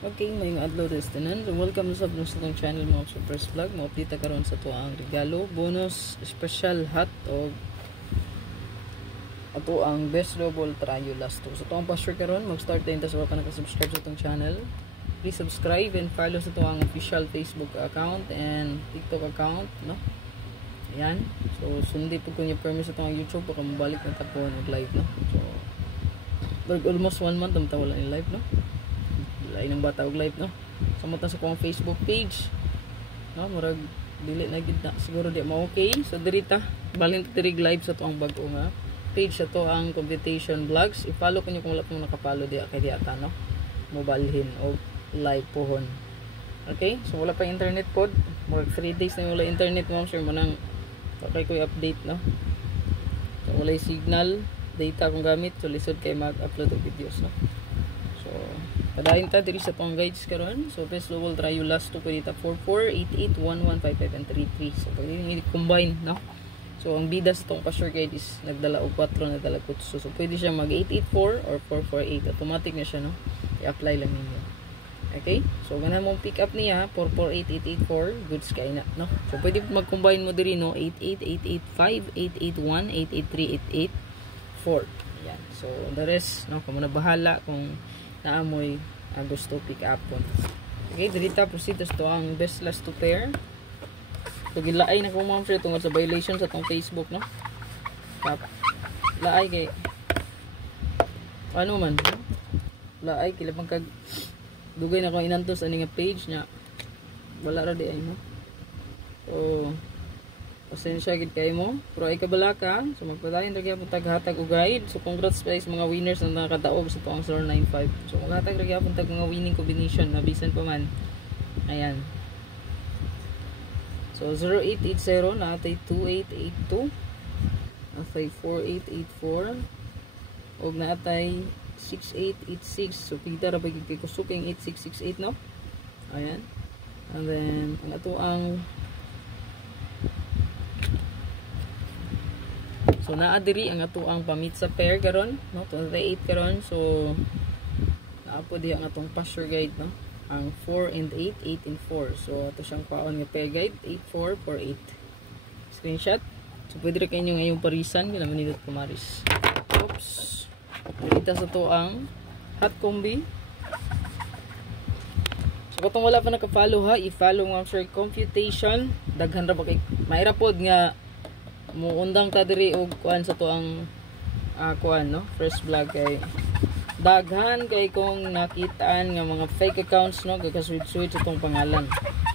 Okay, may adlaw destinan. So, welcome sa itong channel mo sa first vlog. Mo-update karon sa to ang regalo, bonus, special hat o ato ang best double trio last to. So to ang pasture karon, mag-start din ta sa pa naka-subscribe sa itong channel. Please subscribe and follow sa to ang official Facebook account and TikTok account, no? Ayan. So sundi po ko niya permit sa itong YouTube baka mabalik na tapon og live, no? So almost 1 month ta wala ni live, no? Lain ng bata og live, no? Samot sa kong Facebook page, no? Murag dili na gid na siguro di mo okay. So diri ta balhin ta diri live sa tuang bag-o nga page sa to ang Computation Vlogs. I-follow ko niyo kung wala pa mo nakapollow di kay di ata, no? Mobalhin o live pohon. Okay? So wala pa internet pod. Murag 3 days na wala internet mo, sure mo nang okay ko i-update, no? So wala signal, data kung gamit, so lisod kay mag-upload og videos, no? So padayon ta diri sa pang guides karon. So best level try you last to pwede ta 44881155 and 33. So pwede ni combine, no? So ang bida sa tong pasture guide is nagdala og 4 na dala kutso. So pwede siya mag 884 or 448. Automatic na siya, no? I-apply lang ninyo. Okay? So ganan mo pick up niya 448884, goods kay na, no? So pwede mag-combine mo diri, no? 88885, 881, 883, 884. Yan. So the rest, no, kamo na bahala kung naamoy gusto pick up po. Okay, dirita proceed to ang best last to pair. So gilaay na ko ma'am sir tungkol sa violation sa tong Facebook, no? Laay kay ano man, no? Laay kay labang kag dugay na ko inantos ani nga page nya wala ra di ay mo. So pasensya gid kay mo, pero ay kabala ka. So magpadayon ra gyapon taghatag og guide. So congrats guys mga winners na nakadaog sa tuang 095. So maghatag ra gyapon tag mga winning combination na bisan pa man. Ayan. So 0880 na atay 2882, atay 4884, og na atay 6886. So kita ra ba kay kusuking 8668, no? Ayan. And then ang ato ang so naa diri ang ato ang pamit sa pair karon, no? 28 karon. So naapo di ang atong pasture guide, no? Ang 4 and 8, 8 and 4. So ato siyang paon nga pair guide 8448. Screenshot. So pwede ra kayo ngayong parisan kila manindot kumaris. Oops. Kita sa to ang hot combi. So kung wala pa naka-follow ha, i-follow nga sir Computation. Daghan ra ba kay mahira pod nga muundang ta diri og kuan sa to ang kuan, no? First vlog kay daghan kay kung nakitaan nga mga fake accounts, no? Gagaswitch-switch itong pangalan.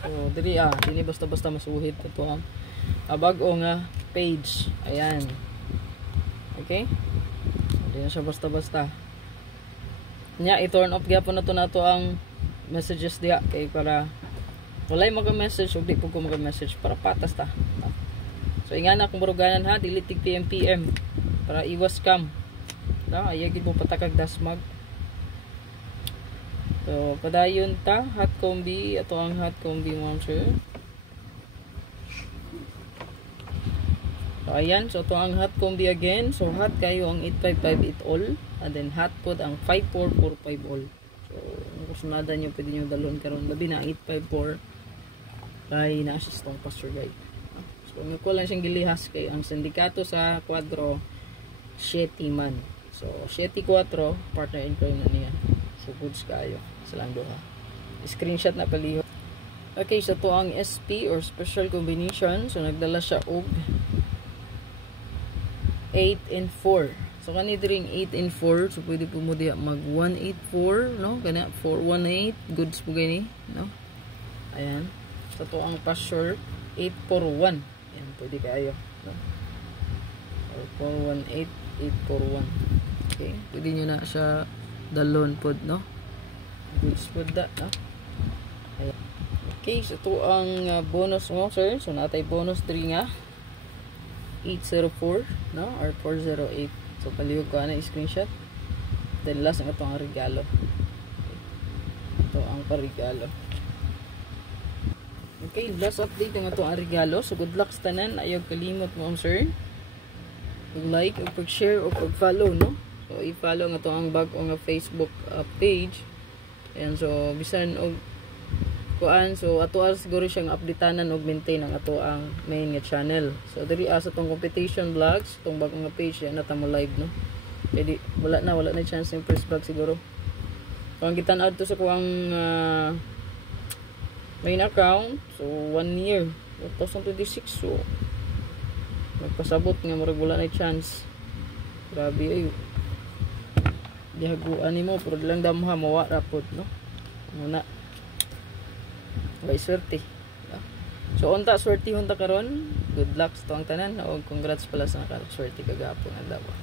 So diri dili basta-basta masuhit ito ang bag-o nga page. Ayan. Okay? Hindi na siya basta-basta. Nya i-turn off gyapon na to ang messages diha kay para walay mag-message ug di pud ko mag-message para patas ta. So ingana kung buruganan ha, delete PM para iwas scam. No, ayagi mo patakag dasmag. So padayon ta hot combi, ato ang hot combi mo sir. So ayan, so ito ang hot combi again. So hot kayo ang 8558 all, and then hot pod ang 5445 all. So kung kusunada nyo pwede nyo dalon karon labi na 854 kay na-assist tong pasture guide. So kung ko lang siyang gilihas kay ang sindikato sa kwadro 7 man. So 7-4 partner in crime na niya. So goods kayo sa lang duha. Screenshot na palihot. Okay, so to ang SP or special combination. So nagdala siya og 8 and 4. So kani diring 8 and 4, so pwede po mo diya mag 184, no? Kana 418 goods po gani, no? Ayan. So to ang pasture 841. Ayan, pwede kayo, no? 418 841. Okay, pwede nyo na siya dalon pod, no? Goods pod da, no? Ayan. Okay, so ito ang bonus mo, sir. So natay bonus 3 nga 804, no? Or 408. So palihog ko na screenshot. Then last ang ito ang regalo. Okay. Ito ang parigalo. Okay, last update ng ito ang regalo. So good luck sa tanan. Ayaw kalimot mo, sir. Pag-like, o pag-share, o pag-follow, no? So, i-follow nga to ang bag-o nga Facebook page. Ayan, so bisan og kuan, so ato siguro siyang updateanan og maintain ang ato ang main nga channel. So diri asa tong competition vlogs, tong bagong nga page na ta mo live, no. Kaya wala na chance yung first vlog siguro. So ang gitan-ad to sa kuang main account, so 1 year 2026, so magpasabot nga murag wala na chance. Grabe ayo. Dihaguan nimo pero lang damha mawa rapod, no. Muna way swerte. So unta swerte hunta karon. Good luck sa tuang tanan, og congrats pala sa nakaswerte kagapon ang dawa.